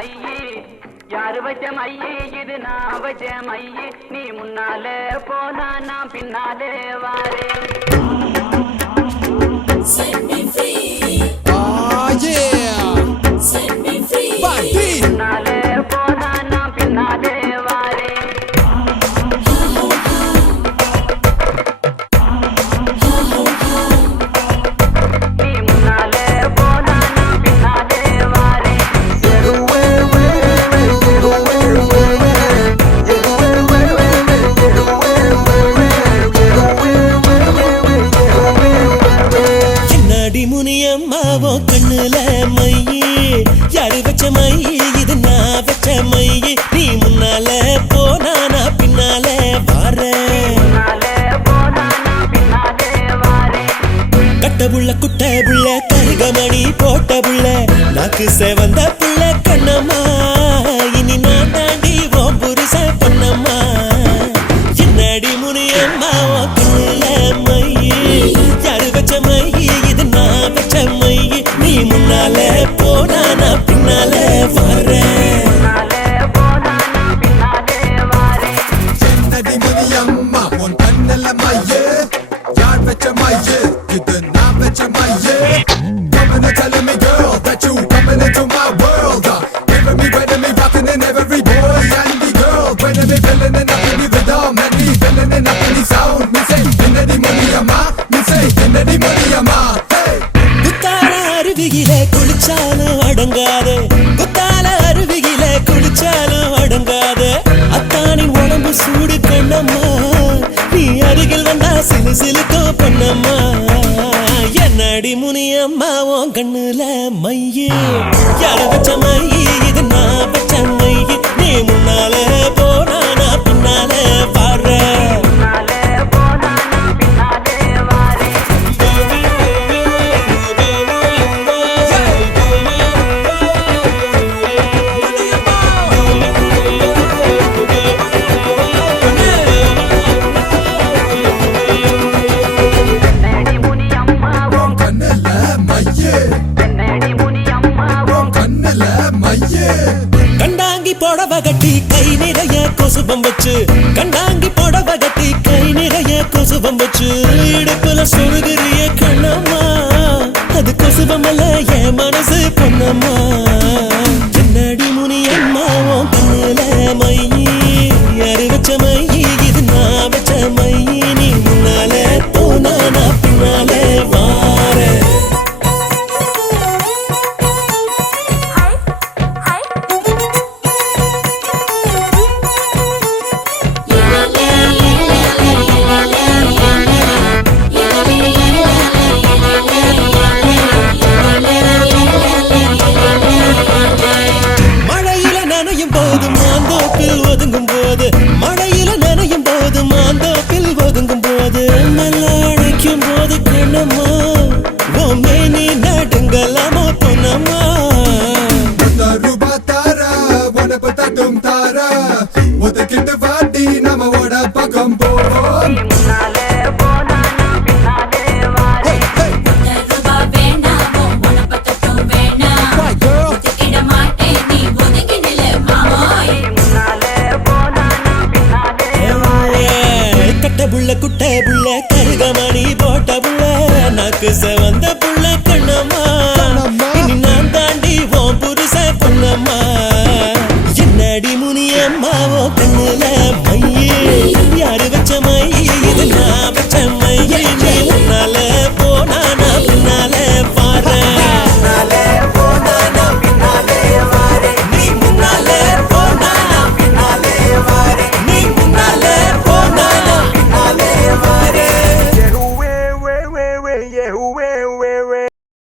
மையி யாரு வச்ச மையி இது நான் வச்ச மையி நீ முன்னாலே போனா நான் பின்னாலே வாரேன் Set me free. Oh yeah. Set me free. Party. முன்னாலே போனா நான் பின்னாலே வாரேன் நீ முன்னாலே போனா நான் பின்னாலே வாரேன் என்னடி முனியம்மாவோ கண்ணுல மையி யாரு வச்ச மையி இது நான் வச்ச மையி நீ முன்னால போனா நான் பின்னால வாரேன் முன்னாலே போனா நான் பின்னாலே வாரேன் கட்ட புள்ள குட்ட புள்ள கருகமணி போட்ட புள்ள நாக்கு செவந்த புள்ள கண்ணம்மா இனி நான் தாண்டி ஓம் புருஷ பொன்னம்மா என்னடி முனியம்மாவோ கண்ணுல மையி யாரு வச்ச மையி இது நான் வச்ச மையி நீ முன்னால போனா நான் பின்னால வாரேன் முன்னாலே போனா நான் பின்னாலே வாரேன் என்னடி முனியம்மா உன் கண்ணுல மையே யார் வச்ச மையே இது நான் வச்ச மையே Coming and telling me girl that you coming into my world Giving me better me rocking in every boy and the girl When me feeling it up in the rhythm and me feeling it up in the sound Me say என்னடி Muniyamma me say என்னடி Muniyamma hey குத்தால அருவியில குளிச்சாலும் அடங்காது குத்தால அருவியில குளிச்சாலும் அடங்காது அத்தானின் உடம்பு சூடு கண்ணம்மா நீ அருகில் வந்தா சிலு சிலுக்கோ பொன்னம்மா என்னடி முனியம்மா உன் கண்ணுல மையே யார வச்ச மையி இது நான் வச்ச மையி நீ முன்னால போனா நான் பின்னால பாடுறேன் முன்னாலே போனா நான் பின்னாலே வாரேன் என்னடி முனியம்மாவும் கண்ணுல மையே என்னடி முனியம்மாவும் கண்ணுல மையே கண்டாங்கி போடவ கட்டி கை நிறைய கொசுபம் வச்சு கண்டாங்கி போடவ கட்டி கை நிறைய கொசுபம் வச்சு இடுப்புல சொருகிறிய கண்ணம்மா அது கொசுபம் அல்ல என் மனசு பொன்னம்மா என்னடி முனியம்மா உன் கண்ணுல மையி யாரு வச்ச மையி இது நான் வச்ச மையி நீ முன்னால போனா நான் பின்னால வாரேன் மழையில நனையும் போது மாந்தோப்பில் ஒதுங்கும் போது மழையில நனையும் போது மாந்தோப்பில் ஒதுங்கும் போது மெல்ல அழைக்கும் போது கண்ணம்மா பொம்மை நீ நடுங்கலாமோ பொன்னம்மா ரூபா தாரா உனக்கு தட்டும் தாரா ஒதுக்கிட்டு வாட்டி நம்ம ஓட பக்கம் போவோம் நீ முன்னாலே போனா நான் பின்னாலே வாரேன் ரூபா வேணாமோ உனப்பத்தட்டும் வேணாம் ஒதுக்கிட மாட்டேன் நீ ஒதுக்கி நில்லு மாமோய் நீ முன்னாலே போனா நான் பின்னாலே வாரேன் கட்ட புள்ள குட்ட புள்ள கருகமணி போட்ட புள்ள நாக்கு செவந்த புள்ள